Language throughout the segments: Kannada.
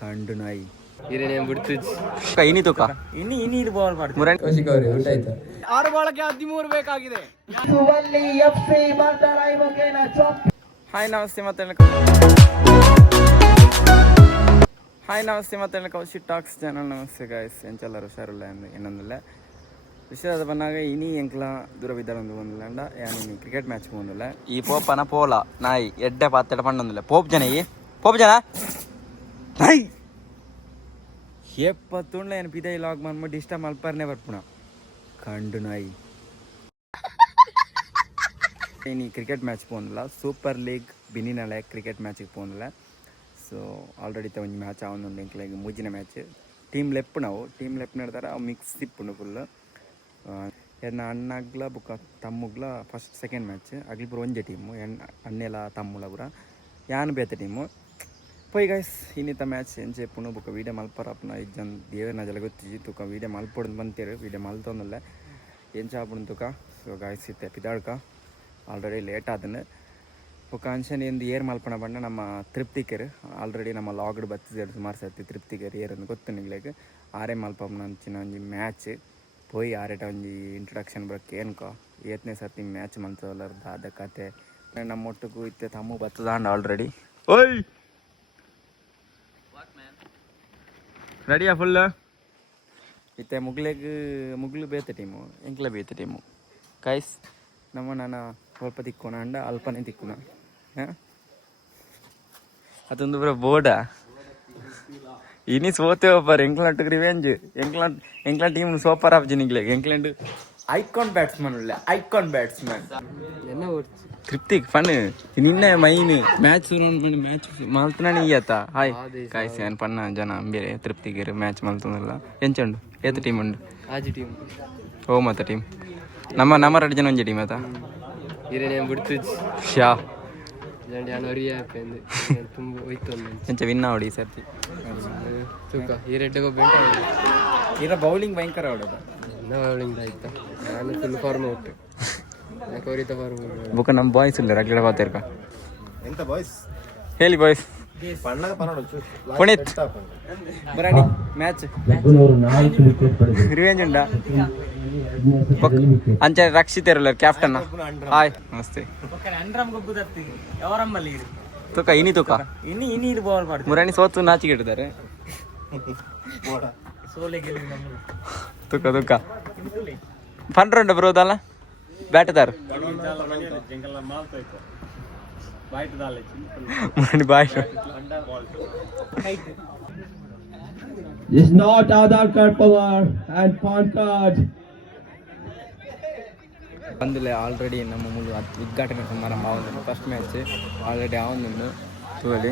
ಕಂಡು ನಾಯಿ ಹಿರೇನೇನು ಬಿಡ್ತಿದ್ವಿ ಇನಿ ತುಕ ಇನಿ ಇದು ಬಾಲ್ ಮಾಡ್ತೀವಿ ಊಟ ಆಯ್ತಾ 6 ಬಾಳಕ್ಕೆ 13 ಬೇಕಾಗಿದೆ. ಹಾಯ್ ನಮಸ್ತೆ ಮತ್ತೆ ಕೌಶಿಕ್ ಟಾಕ್ಸ್ ಚಾನಲ್ ನಮಸ್ತೆ ಗಾಯ್ಸ್ ಎಂಚೆಲ್ಲರೂ ಹುಷಾರಿಲ್ಲ ಇನ್ನೊಂದಿಲ್ಲ ವಿಷಯದ ಬಂದಾಗ ಇನಿ ಎಂಕ್ಲ ದೂರ ಬಿದ್ದಾರೊಂದು ಒಂದಿಲ್ಲ ಯಾನಿ ಕ್ರಿಕೆಟ್ ಮ್ಯಾಚ್ ಬಂದಿಲ್ಲ ಈ ಪೋಪನ ಪೋಲ ನಾಯಿ ಎಡ್ಡೆ ಪಾತ್ತೆಡ ಪಣ್ಣೊಂದಿಲ್ಲ ಪೋಪ್ ಜನ ನಾಯಿ ಎಪ್ಪತ್ತುಂಡ್ಲ ಏನು ಪಿದೈ ಲಾಗ್ ಮಾಡ್ಬಿಟ್ಟು ಇಷ್ಟ ಮಲ್ಪರ್ನೇ ಬರ್ಪುಣ ಕಂಡು ನಾಯಿ ಇನ್ನು ಕ್ರಿಕೆಟ್ ಮ್ಯಾಚ್ ಪೋನಿಲ್ಲ ಸೂಪರ್ ಲೀಗ್ ಬಿನಿನಲ್ಲ ಕ್ರಿಕೆಟ್ ಮ್ಯಾಚಿಗೆ ಪೋನಿಲ್ಲ ಸೊ ಆಲ್ರೆಡಿ ಒಂದು ಮ್ಯಾಚ್ ಅವನೊಂದು ಎಂಕ್ಲಾಗಿ ಮೂಜಿನ ಮ್ಯಾಚ್ ಟೀಮ್ ಲೆಪ್ ನಡೆದಾರ ಅವು ಮಿಕ್ಸ್ ಇಪ್ಪುಂಡು ಫುಲ್ ಎನ್ನ ಅಣ್ಣಗ್ಲ ಬುಕ್ಕ ತಮ್ಮಗ್ಲ ಫಸ್ಟ್ ಸೆಕೆಂಡ್ ಮ್ಯಾಚ್ ಅಗ್ಲಿಪುರ ಒಂಜೆ ಟೀಮು ಅಣ್ಣೆಲ್ಲ ತಮ್ಮುಲ ಪೂರ ಯಾನು ಬೇತೆ ಟೀಮು ಪೈ ಗೈಸ್ ಇನ್ನಿತ ಮ್ಯಾಚ್ ಎಂಚೆ ಪುಣ ಬುಕ್ಕ ವೀಡಿಯೋ ಮಲ್ಪರಪ್ಪನ ಇಜ್ಜನ್ ದೇವರನ್ನ ಜಲ ಗೊತ್ತಿಜಿ ತುಕ ವೀಡಿಯೋ ಮಲ್ಪೊಡು ಬಂತೇರು ವೀಡಿಯೋ ಮಲ್ತೊಂದಲ್ಲ ಎಂಚ ಆಪುಣ ತುಕ ಸೊ ಗಾಯ್ಸ್ ಇತ್ತೆ ಪಿದಾಡ್ಕ ಆಲ್ರೆಡಿ ಲೇಟ್ ಆದನು ಬುಕ್ಕ ಅಂಚನೆ ಎಂದು ಏರ್ ಮಲ್ಪಣ ಬಣ್ಣ ನಮ್ಮ ತೃಪ್ತಿಕರು ಆಲ್ರೆಡಿ ನಮ್ಮ ಲಾಗ್ಡ್ ಬತ್ತಿದ್ದು ಸುಮಾರು ಸರ್ತಿ ತೃಪ್ತಿಕರು ಏರಂದು ಗೊತ್ತು ನಿಗ್ಲಿಕ್ಕೆ ಆರೇ ಮಲ್ಪಮ್ಮನ ಅಂಚಿನ ಒಂಜಿ ಮ್ಯಾಚ್ ಪೋಯಿ ಆರೇಟ ಒಂಜಿ ಇಂಟ್ರಡಕ್ಷನ್ ಬರೋಕ್ಕೆ ಏನ್ಕೋ ಏತನೇ ಸರ್ತಿ ಮ್ಯಾಚ್ ಮಲ್ತದಲ್ಲರ್ದ ಅದ ಕತೆ ನಮ್ಮ ಒಟ್ಟಿಗೂ ಇತ್ತೆ ತಮ್ಮ ಬತ್ತದಾಂಡ ಆಲ್ರೆಡಿ ಓಯ್ ರೆಡಿಯಾ ಫುಲ್ ಇತ್ತೆ ಮುಗ್ಲು ಬೇತೆ ಟೀಮು ಎಂಕ್ಲ ಬೇತೆ ಟೀಮು ಕೈಸ್ ನಮ್ಮ ನಾನು ಸ್ವಲ್ಪ ತಿಕ್ಕೋಣ ಅಂಡ ಅಲ್ಪನೇ ತಿಕ್ಕುನ ಅದೊಂದು ಬರೋ ಬೋರ್ಡ ಇನಿ ಸೋತೆ ಒಬ್ಬರು ಎಂಕ್ಲಾಂಟ್ ರಿವೆಂಜ್ ಎಂಕ್ಲ ಟೀಮ್ ಸೂಪರ್ ಆಫ್ ಜಿನಿಗ್ಲೆ ಎಂಕ್ಲೆಂಡ್ ಐಕಾನ್ ಬ್ಯಾಟ್ಸ್ಮನ್ என்ன ஒரு ತೃಪ್ತಿಗೆ ಫನ್ ನಿನ್ನೆ ಮೈನ್ ಮ್ಯಾಚ್ ಮ್ಯಾಚ್ ಮಲ್ತನಾನೆ ಈಯತ್ತ ಹಾಯ್ ಕಾಯ್ಸ್ ಏನು ಪಣ್ಣ ಜನ ಬೇರೆ ತೃಪ್ತಿಗೆ ಮ್ಯಾಚ್ ಮಲ್ತಂದಲ್ಲ ಎಂಚುಂಡು ಏತ ಟೀಮ್ ಉಂಡು ಆಜಿ ಟೀಮ್ ಓ ಮತ್ತೆ ಟೀಮ್ ನಮ್ಮ 2 ಜನ ಒಂಜೆ ಟೀಮ್ ಆಯ್ತಾ ಹಿರೇನೇನು ಬಿಡ್ತಿದ್ವಿ ಶಾ ನಾನು ಅರಿಯ ತುಂಬ ಹೋಯ್ತು ಎಂಚ ವಿನ್ ಆವಡಿ ಈ ಸರ್ತಿ ತೂಕ ಈ ರೆಡ್ಡಿಗೆ ಬೆಂಟ ಇರ ಬೌಲಿಂಗ್ ಭಯಂಕರ ಆಡೋದು ಬೌಲಿಂಗ್ ಆಯ್ತಾ ನಾನು ಫುಲ್ ಫಾರ್ಮ್ ಔಟ್ ಕೋರಿತ ಫಾರ್ಮ್ ಬುಕ್ಕ ನಮ್ಮ ಬಾಯ್ಸ್ ಇಲ್ಲ ರಗ್ಲಡ ಬಾತೇರ್ಕ ಎಂತ ಬಾಯ್ಸ್ ಹೇಳಿ ಬಾಯ್ಸ್ ಪಣ್ಣಗ ಪನ್ನಡ ಪುನೀತ್ ಬರಾಡಿ ಮ್ಯಾಚ್ ರಿವೆಂಜ್ ಉಂಡ ಅಂಚ ರಕ್ಷಿತ್ ಇರಲ್ಲ ಕ್ಯಾಪ್ಟನ್ ಹಾಯ್ ನಮಸ್ತೆ ತುಕ ಇನಿ ತುಕ ಇನಿ ಇದು ಬಾಲ್ ಮಾಡಿ ಮುರಾಣಿ ಸೋತು ನಾಚಿಗೆ ಇಟ್ಟಿದ್ದಾರೆ ತುಕ ಪಂಡ್ರಂಡ ಬರೋದಲ್ಲ ಬ್ಯಾಟದಾರು ಬಾಯ್ It's not Aadhaar card power and PAN card. ಬಂದಿಲ್ಲ ಆಲ್ರೆಡಿ ನಮ್ಮ ಮೂಲ ಉದ್ಘಾಟನೆ ಸಮಾರಂಭ ಆവുന്നുണ്ട് ಫಸ್ಟ್ ಮ್ಯಾಚ್ ಆಲ್ರೆಡಿ ಆവുന്നുണ്ട് ತೋಲಿ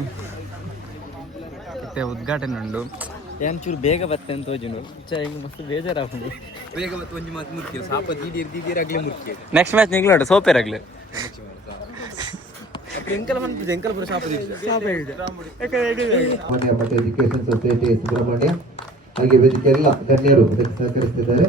ಮತ್ತೆ ಉದ್ಘಾಟನೆ ಉಂಡು ಏನು ಚೂರು ಬೇಗ ಬತ್ತೆ ಅಂತ ತೋಜುಂಡು ಹಿಂಗೆ ಮಸ್ತ್ ಬೇಜಾರಾಗುಂಡು ಬೇಗ ಬತ್ತು ಒಂಜಿ ಮಾತು ಮುರ್ಕಿ ಸಾಪ ದೀದಿರಾಗಲಿ ಮುರ್ಕಿ ನೆಕ್ಸ್ಟ್ ಮ್ಯಾಚ್ ನಿಂಗ್ಲಾಡು ಸೋಪೇರಾಗಲಿ ಎಂಕಲ್ ಶಾಪ ಮತ್ತು ಎಜುಕೇಶನ್ ಸೊಸೈಟಿ ಸುಬ್ರಹ್ಮಣ್ಯ ಹಾಗೆ ವೇದಿಕೆ ಎಲ್ಲ ಗಣ್ಯರು ಸಹಕರಿಸುತ್ತಿದ್ದಾರೆ.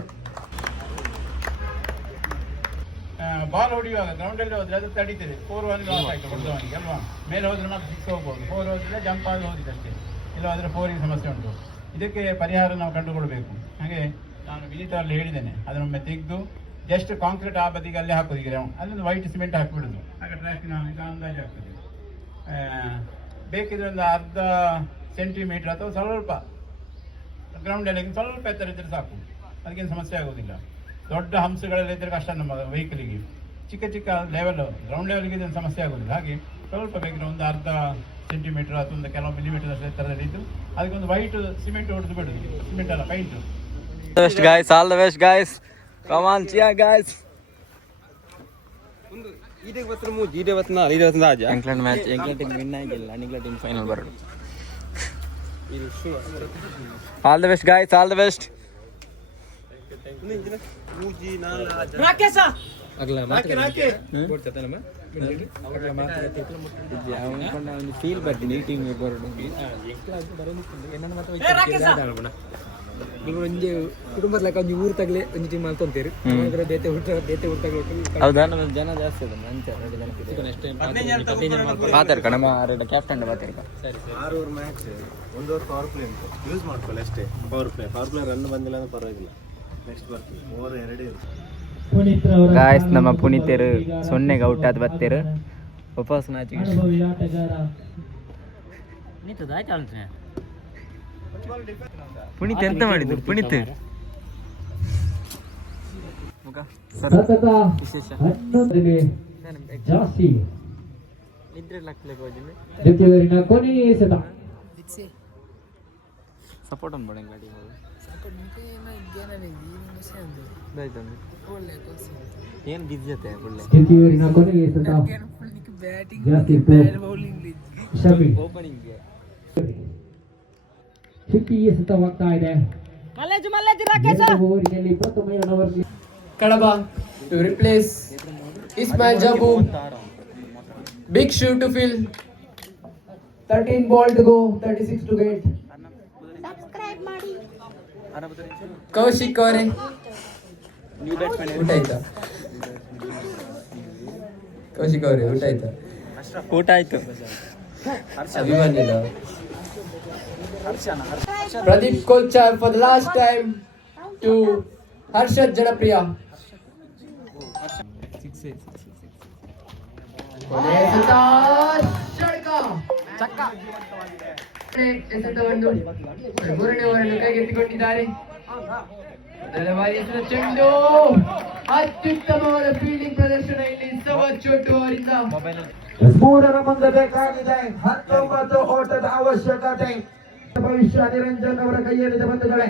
ಬಾಲ್ ಹೊಡೆಯುವಾಗ ಗ್ರೌಂಡಲ್ಲಿ ಹೋದ್ರೆ ಅದು ತಡೀತದೆ 4-1 ಲಾಸ್ ಆಯ್ತು ಹೊಡೆದವನಿಗೆ ಅಲ್ವಾ. ಮೇಲೆ ಹೋದ್ರೆ ಮತ್ತೆ 6 ಹೋಗ್ಬೋದು, 4 ಹೋದ್ರೆ ಜಂಪ್ ಆಗಿ ಹೋಗಿದ್ದಷ್ಟೇ, ಇಲ್ಲ ಆದರೆ 4ಗೆ ಸಮಸ್ಯೆ ಉಂಟು. ಇದಕ್ಕೆ ಪರಿಹಾರ ನಾವು ಕಂಡುಕೊಳ್ಬೇಕು. ಹಾಗೆ ನಾನು ವಿನಿತರಲ್ಲಿ ಹೇಳಿದ್ದೇನೆ, ಅದನ್ನೊಮ್ಮೆ ತೆಗೆದು ಜಸ್ಟ್ ಕಾಂಕ್ರೀಟ್ ಆ ಬದಿಗೆ ಅಲ್ಲಿ ಹಾಕೋದು, ಈಗ ಅಲ್ಲೊಂದು ವೈಟ್ ಸಿಮೆಂಟ್ ಹಾಕಿಬಿಡೋದು, ಆಗ ಟ್ರ್ಯಾಕಿನ ಇದು ಅಂದಾಜು ಆಗ್ತದೆ. ಬೇಕಿದ್ರೆ ಒಂದು ಅರ್ಧ ಸೆಂಟಿಮೀಟರ್ ಅಥವಾ ಸ್ವಲ್ಪ ಗ್ರೌಂಡಲ್ಲಿ ಸ್ವಲ್ಪ ಎತ್ತರ ಇದ್ದರೆ ಸಾಕು, ಅದಕ್ಕೇನು ಸಮಸ್ಯೆ ಆಗೋದಿಲ್ಲ. ದೊಡ್ಡ ಹಂಸಗಳೆಲ್ಲ ಇದ್ದರೆ ಕಷ್ಟ ನಮ್ಮ ವೆಹಿಕಲಿಗೆ. ಚಿಕ್ಕ ಚಿಕ್ಕ ಲೆವೆಲ್ ಗ್ರೌಂಡ್ ಲೆವೆಲ್ಗೆ ಇದನ್ನು ಸಮಸ್ಯೆ ಆಗೋದಿಲ್ಲ. ಹಾಗೆ ಸ್ವಲ್ಪ ಬೇಕಿದ್ರೆ ಒಂದು ಅರ್ಧ ಸೆಂಟಿಮೀಟರ್ ಅಥವಾ ಒಂದು ಕೆಲವು ಮಿಲಿಮೀಟರ್ ಅಷ್ಟು ಎತ್ತರದಲ್ಲಿ ಇದ್ದು ಅದಕ್ಕೆ ಒಂದು ವೈಟ್ ಸಿಮೆಂಟ್ ಹೊಡೆದು ಬಿಡೋದು, ಸಿಮೆಂಟ್ ಅಲ್ಲ paint. Best guys, all the best guys, come on cheer guys. England match, England team win ಆಗಿಲ್ಲ, ಇಂಗ್ಲೆಂಡ್ ಟೀಮ್ ಫೈನಲ್ ಬರೋದು. All the best guys, all the best. Feel ಬರ್ತೀನಿ ಈ ಟೀಮ್ ಬರೋದು. ನೀವು ಒಂಜಿ ಕುಟುಂಬದ ಲೆಕ್ಕ ಒಂಜಿ ಊರು ತಗಲಿ ಒಂಜಿ ಟೀಮ್ ಮಲ್ತೊಂತೀರಿ ಬೇತೆ ಊರು ತಗಲಿ ಹೌದಾ ನಮ್ಮ ಜನ ಜಾಸ್ತಿ ಅದ ನೆಕ್ಸ್ಟ್ ಮಾತಾಡ್ಕ ನಮ್ಮ ಕ್ಯಾಪ್ಟನ್ ಮಾತಾಡ್ಕ ಸರಿ 6 over match 1 over power play ಉಂಟು ಯೂಸ್ ಮಾಡ್ಕೊಳ್ಳಿ ಅಷ್ಟೇ ಪವರ್ ಪ್ಲೇ ರನ್ ಬಂದಿಲ್ಲ ಅಂದ್ರೆ ಪರವಾಗಿಲ್ಲ ನೆಕ್ಸ್ಟ್ ಬರ್ತದೆ ಓವರ್ 2 ಇರುತ್ತೆ ಗಾಯ್ಸ್ ನಮ್ಮ ಪುನೀತರು 0ಗೆ ಔಟ್ ಆದ ಬರ್ತೀರು ವಾಪಸ್ ಮ್ಯಾಚ್ ಪುನೀತ್ ಎಂತ ಮಾಡಿದ್ರು ಪುನೀತ್ ವಿಶೇಷ ಜಾಸ್ತಿ ನಿದ್ರೆ ಲಕ್ಲಿಕ್ಕೆ ಹೋಗಿಲ್ಲ ದ್ವಿತೀಯವರಿನ ಕೊನೆಯ ಎಸೆತ ಸಪೋರ್ಟ್ ಅನ್ಬೋಣ ಗಾಡಿ ಏನು ಬಿಜಿ ಅತ್ತೆ ಒಳ್ಳೆ ದ್ವಿತೀಯವರಿನ ಕೊನೆಯ ಎಸೆತ ಜಾಸ್ತಿ ಶಮಿ ಓಪನಿಂಗ್ ಚಿಕ್ಕಿ ಎಸೆತವಾಗ್ತಾ ಇದೆ ಓವರಿನಲ್ಲಿ ಪ್ರಥಮ ರನ್ ಕಡಬ ಟು ರಿಪ್ಲೇಸ್ ಇಸ್ಮಾಯಿಲ್ ಜಬು big shoe to fill 13 ball to go 36 to get Kaushik ಅವರೇ ಊಟ ಆಯ್ತಾ ಕೌಶಿಕ್ ಅವರೇ ಊಟ ಆಯ್ತಾ ಊಟ ಆಯ್ತು ಅಭಿಮಾನಿಲ್ಲ ಪ್ರದೀಪ್ ಕೋಲ್ಚಾರ್ for the last time to Harshad ಜನಪ್ರಿಯ ಎಸೆತವನ್ನು ಮೂರನೇ ಓವರನ್ನು ಕೈಗೆತ್ತಿಕೊಂಡಿದ್ದಾರೆ ಮೊದಲ ಬಾರಿ ಎಸೆದ ಚೆಂಡು ಅತ್ಯುತ್ತಮವಾದ ಫೀಲ್ಡಿಂಗ್ ಪ್ರದರ್ಶನ ಇಲ್ಲಿ ಸವತ್ ಚೋಟು ಅವರಿಂದ 3 ಮುಂದೆ ಬೇಕಾಗಿದೆ 19 ಓಟದ ಅವಶ್ಯಕತೆ ಭವಿಷ್ಯ ನಿರಂಜನ್ ಅವರ ಕೈಯಲ್ಲಿದೆ ಬಂಧುಗಳೇ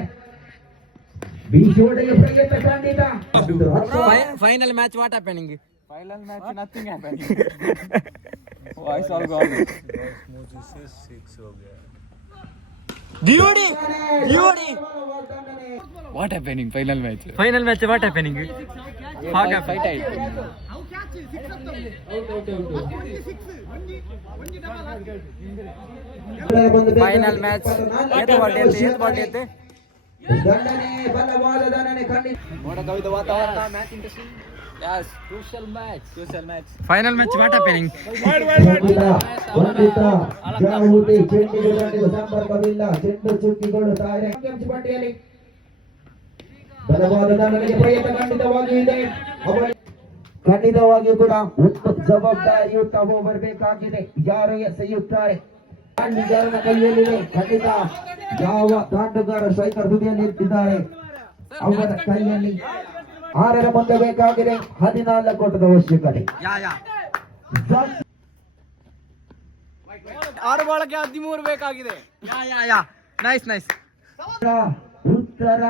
ಬೀಚೋಡೆಗೆ ಪ್ರಯತ್ನ ಖಂಡಿತ final match what happening final match nothing happening voice all gone beauty what happening final match what happening ಹಾಗ ಫೈಟ್ ಆಯ್ತು ಫೈನಲ್ ಮ್ಯಾಚ್ ಏತ್ ಬಾಲ್ ಐತೆ ದಂಡನೆ ಬಲವಾದ ದಂಡನೆ ಖಂಡಿತ ಫೈನಲ್ ಮ್ಯಾಚ್ ವಾಟ್ ಹ್ಯಾಪನಿಂಗ್ ಖಂಡಿತ ಜಾವುದೇ ಚೆಂಡಿಗೆ ದಂಡಿಗೆ ಸಂಪರ್ಕವಿಲ್ಲ ಚೆಂಡು ಚುಕ್ಕಿಗೊಳ್ಳುತ್ತಾ ಇದೆ ಪಟ್ಟಿಯಲ್ಲಿ ಬಲವಾದ ದಂಡನೆಗೆ ಪ್ರಯತ್ನ ಖಂಡಿತವಾಗಿಯೂ ಇದೆ ಖಂಡಿತವಾಗಿಯೂ ಕೂಡ ಒಂದು ಜವಾಬ್ದಾರಿಯುತ ಬರಬೇಕಾಗಿದೆ ಯಾರು ಎಸೆಯುತ್ತಾರೆ ಯಾರನ ಕೈಯಲ್ಲಿದೆ ಖಂಡಿತ ಯಾವ ದಾಂಡುಗಾರ ಸ್ಟ್ರೈಕರ್ ತುದಿಯಲ್ಲಿ ಇರ್ತಿದ್ದಾರೆ ಅವರ ಕೈಯಲ್ಲಿ 6 ಮುಂದೆ ಬೇಕಾಗಿದೆ 14 ಓಟದ ಅವಶ್ಯಕತೆ 6 ಬಾಳಕ್ಕೆ 13 ಬೇಕಾಗಿದೆ ನೈಸ್ ಉತ್ತರ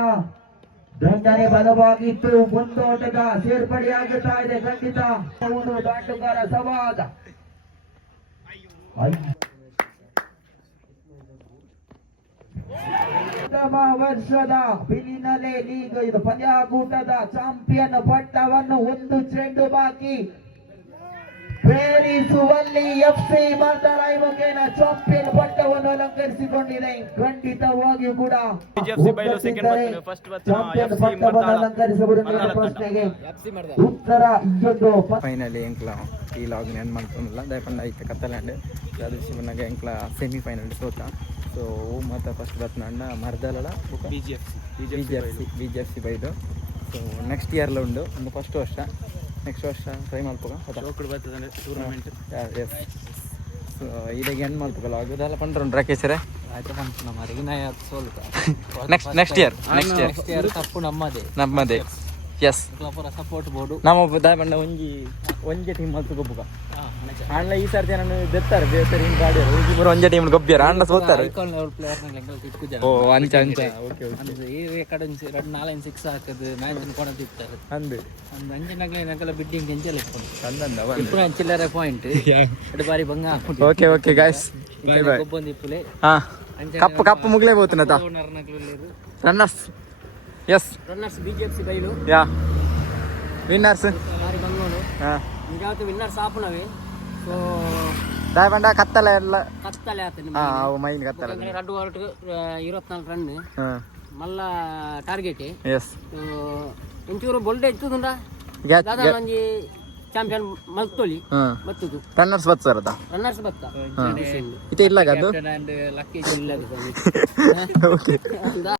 ದಂಡನೆ ಬಲವಾಗಿತ್ತು ಮುಂದೋಟದ ಸೇರ್ಪಡೆಯಾಗುತ್ತಾ ಇದೆ ಖಂಡಿತ ಅವನು ದಾಂಡುಗಾರ ಸವಾದ ಉತ್ತಮ ವರ್ಷದ ಬಿಲಿನಲೆ ಲೀಗ್ ಇದು ಪಂದ್ಯಾಕೂಟದ ಚಾಂಪಿಯನ್ ಪಟ್ಟವನ್ನು 1 ಚೆಂಡು ಬಾಕಿ ಬೇರಿಸುವಲ್ಲಿ ಎಫ್ಸಿ ಮಂಡಳಾಯಿ ಮುಖೇನ ಚಾಂಪಿಯನ್ ಪಟ್ಟವನ್ನು ಅಲಂಕರಿಸಿಕೊಂಡಿದೆ ಖಂಡಿತವಾಗಿಯೂ ಕೂಡ ಚಾಂಪಿಯನ್ ಪಟ್ಟವನ್ನು ಅಲಂಕರಿಸಬಹುದು ಪ್ರಶ್ನೆಗೆ ಉತ್ತರ ಇದ್ದದ್ದು ಫೈನಲಿ ಎಂಕ್ಲ ಈ ಲಾಗ್ ನೆನ್ ಮಾಡ್ಕೊಂಡಿಲ್ಲ ದಯಪಂಡ ಐತೆ ಕತ್ತಲಾಂಡ್ ಅದು ಶಿವನಾಗ ಎಂಕ್ಲ ಸೆಮಿಫೈನಲ್ ಸೋತ ಸೊ ಮತ್ತು ಫಸ್ಟ್ ಬರ್ತಂಡ ಮರ್ದಲ ಬಿ ಜಿ ಎಫ್ ಸಿ ಬೈದು ಸೊ ನೆಕ್ಸ್ಟ್ ಇಯರ್ಲ ಉಂಡು ಒಂದು ಫಸ್ಟ್ ವರ್ಷ ನೆಕ್ಸ್ಟ್ ವರ್ಷ ಟ್ರೈ ಮಾಡ್ಕೋಗ ಟೂರ್ನಮೆಂಟ್ ಎಸ್ ಸೊ ಇದಾಗಿ ಏನು ಮಾಡ್ಬೇಕಲ್ಲ ಆಗೋದೆಲ್ಲ ಪಂಡ್ರು ರಾಕೇಶರೇ ಆಯ್ತು ನಮ್ಮ ಮರಿಗಿನ ಸೋಲ್ತ ನೆಕ್ಸ್ಟ್ ಇಯರ್ ತಪ್ಪು ನಮ್ಮದೇ ಎಸ್ ಸಪೋರ್ಟ್ ಬೋರ್ಡು ನಮ್ಮ ದಾಯಪಂಡ ಒಂಜೆ ಟೀಮ್ ಮಾತ್ರ ಗೊಬ್ಬುಗ ಅಣ್ಣ ಈ ಸರ್ತಿ ನಾನು ದೆತ್ತಾರೆ ಬೇಸರಿ ಹಿಂಗೆ ಗಾಡಿಯರು ಇಬ್ಬರು ಒಂದೇ ಟೀಮ್ ಗೊಬ್ಬ್ಯಾರ ಅಣ್ಣ ಸೋತಾರೆ ಓ ಅಂಚ ಓಕೆ ಈ ಕಡೆ 4-6 ಹಾಕದು ಮ್ಯಾಚ್ ಕೊಡದಿರ್ತಾರೆ ಅಂದು ಅಂಚಿನಾಗಲ ಬಿಡ್ಡಿಂಗ್ ಎಂಚಲ್ಲ ಅಂದಂದ ಇಪ್ಪು ಚಿಲ್ಲರೆ ಪಾಯಿಂಟ್ ಎರಡು ಬಾರಿ ಭಂಗ ಹಾಕ್ಬಿಟ್ಟು ಓಕೆ ಗೈಸ್ ಬಾಯ್ ಬಾಯ್ ಒಬ್ಬೊಂದು ಇಪ್ಪುಲೆ ಹಾಂ ಕಪ್ಪು ಮುಗ್ಲೇ ಹೋಗ್ತಾನತ ರನ್ನರ್ಸ್ ಎಸ್ ರನ್ನರ್ಸ್ BGFC ಬೈಲು ಯಾ ವಿನ್ನರ್ಸ್ ಬಾರಿ ಭಂಗೋಡು ಹಾಂ ಈಗ ವಿನ್ನರ್ಸ್ ಆಪುನವೇ ಸೊ ದಾಯಪಂಡ ಕತ್ತಲೆ ಎಲ್ಲ ಕತ್ತಲೆ ಆತ ಹಾಂ ಅವು ಮೈನ್ ಕತ್ತಲೆ 2 ಓವರ್ 24 ರನ್ ಹಾಂ ಮಲ್ಲ ಟಾರ್ಗೆಟ್ ಎಸ್ ಒಂಚೂರು ಬೊಲ್ಡೆ ಇತ್ತುದುಂಡ ದಾದಾ ಮಂಜಿ ಚಾಂಪಿಯನ್ ಮಲ್ತೊಲಿ ಹಾಂ ಬತ್ತುದು ರನ್ನರ್ಸ್ ಬರ್ತದ ರನ್ನರ್ಸ್ ಬತ್ತ ಇತ್ತೆ ಇಲ್ಲಾಗ ಅದು ಲಕ್ಕಿ ಇಲ್ಲ ಓಕೆ